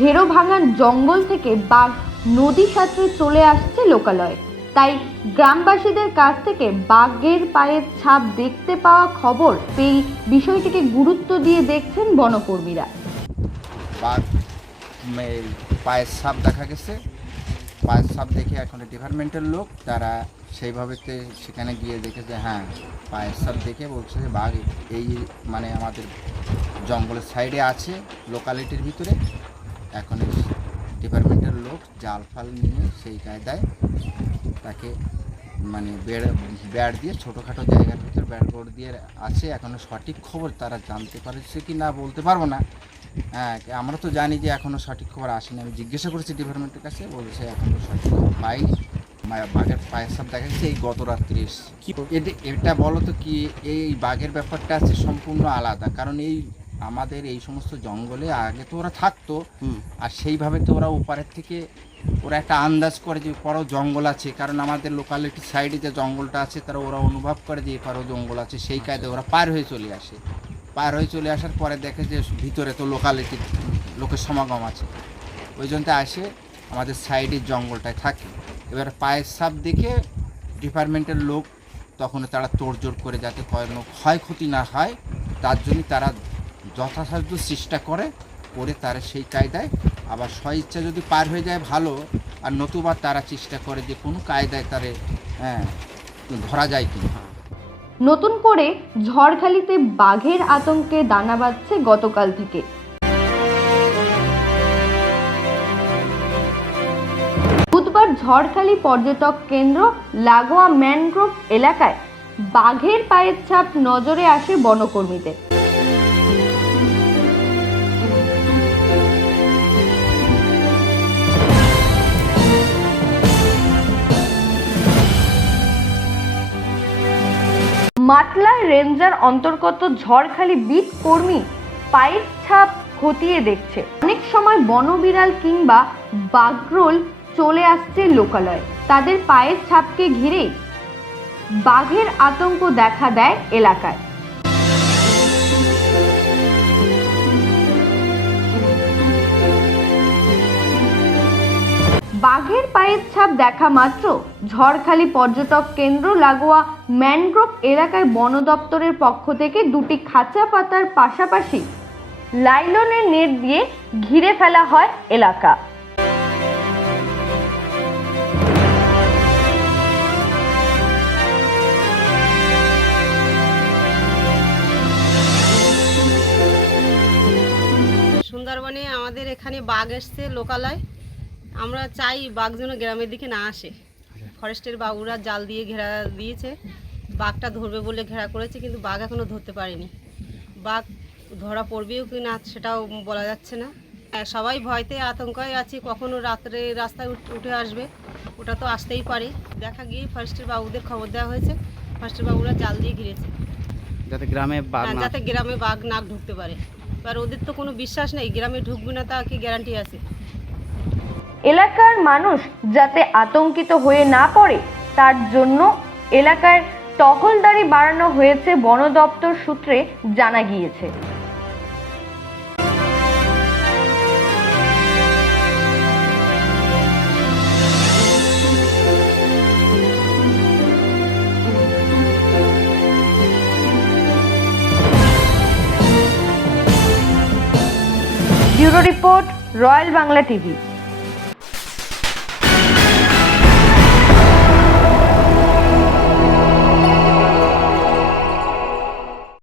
হেরো ভাঙার জঙ্গল থেকে বাঘ নদী সাঁতরে চলে আসছে লোকালয়ে। তাই গ্রামবাসীদের কাছ থেকে বাঘের পায়ের ছাপ দেখতে পাওয়া খবর পেয়ে বিষয়টিকে গুরুত্ব দিয়ে দেখছেন বনকর্মীরা। পায়ের সাপ দেখা গেছে। পায়ের সাপ দেখে এখন ডিপার্টমেন্টের লোক, তারা সেইভাবেতে সেখানে গিয়ে দেখে যে হ্যাঁ পায়ের সাপ দেখে বলছে যে, বাঘ এই মানে আমাদের জঙ্গলের সাইডে আছে লোকালিটির ভিতরে। এখন ডিপার্টমেন্টের লোক জাল ফাল নিয়ে সেই কায়দায় তাকে মানে বেড় ব্যাট দিয়ে ছোটোখাটো জায়গার ভিতর ব্যাট বোর্ড দিয়ে আছে। এখনও সঠিক খবর তারা জানতে পারছে কি না বলতে পারব না। হ্যাঁ আমরা তো জানি যে এখনও সঠিক খবর আসেনি। আমি জিজ্ঞাসা করেছি ডিপার্টমেন্টের কাছে বলছে এখনও সঠিক খবর পাইনি বাঘের পায়ের সাপ দেখা গেছে এই গত রাত্রি এটা বলো তো কি এই বাঘের ব্যাপারটা আছে সম্পূর্ণ আলাদা। কারণ এই আমাদের এই সমস্ত জঙ্গলে আগে তো ওরা থাকতো। আর সেইভাবে তো ওরা ওপারের থেকে ওরা একটা আন্দাজ করে যে পরও জঙ্গল আছে। কারণ আমাদের লোকালিটির সাইডে যে জঙ্গলটা আছে তারা ওরা অনুভব করে যে এপারও জঙ্গল আছে। সেই কায়দায় ওরা পার হয়ে চলে আসে। পার হয়ে চলে আসার পরে দেখে যে ভিতরে তো লোকালিটির লোকের সমাগম আছে। ওই জন্য আসে আমাদের সাইডের জঙ্গলটায় থাকে। এবার পায়ের সাপ দেখে ডিপার্টমেন্টের লোক তখন তারা তোড়জোড় করে যাতে কোনো ক্ষয়ক্ষতি না হয় তার জন্য তারা যথাসাধ্য চেষ্টা করে করে তারা সেই কায়দায়। আবার স্ব ইচ্ছা যদি পার হয়ে যায় ভালো, আর নতুবা তারা চেষ্টা করে যে কোনো কায়দায় তারে হ্যাঁ ধরা যায় কি নতুন করে ঝড়খালিতে বাঘের আতঙ্কে দানা বাঁধছে গতকাল থেকে। বুধবার ঝড়খালি পর্যটক কেন্দ্র লাগোয়া ম্যানগ্রোভ এলাকায় বাঘের পায়ের ছাপ নজরে আসে বনকর্মীদের। মাতলায় রেঞ্জার অন্তর্গত ঝড়খালি বিট কর্মী পায়ের ছাপ খতিয়ে দেখছে। অনেক সময় বনবিড়াল কিংবা বাগরোল চলে আসছে লোকালয়ে। তাদের পায়ের ছাপকে ঘিরেই বাঘের আতঙ্ক দেখা দেয় এলাকায়। বাঘের পায়ের ছাপ দেখা মাত্র। ঝড়খালি পর্যটক কেন্দ্র লাগোয়া ম্যানগ্রোভ এলাকায় বন দপ্তরের পক্ষ থেকে দুটি খাঁচা পাতার পাশাপাশি লাইলনের নেট দিয়ে ঘিরে ফেলা হয় এলাকা। সুন্দরবনে আমাদের এখানে বাঘ এসছে লোকালয়। আমরা চাই বাঘ যেন গ্রামের দিকে না আসে। ফরেস্টের বাবুরা জাল দিয়ে ঘেরা দিয়েছে। বাঘটা ধরবে বলে ঘেরা করেছে কিন্তু বাঘ এখনও ধরতে পারেনি। বাঘ ধরা পড়বেও কি না সেটাও বলা যাচ্ছে না। হ্যাঁ, সবাই ভয়তে আতঙ্কায় আছে কখনো রাত্রে রাস্তায় উঠ- আসবে ওটা তো আসতেই পারে। দেখা গিয়ে ফরেস্টের বাবুদের খবর দেওয়া হয়েছে ফরেস্টের বাবুরা জাল দিয়ে ঘিরেছে। যাতে গ্রামে হ্যাঁ, যাতে গ্রামে বাঘ নাক ঢুকতে পারে। এবার ওদের তো কোনো বিশ্বাস নেই গ্রামে ঢুকবে না তা কি গ্যারান্টি আছে? এলাকার মানুষ যাতে আতঙ্কিত হয়ে না পড়ে, তার জন্য এলাকার টহলদারি বাড়ানো হয়েছে বন দপ্তর সূত্রে জানা গিয়েছে। Bureau report, royal Bangla TV.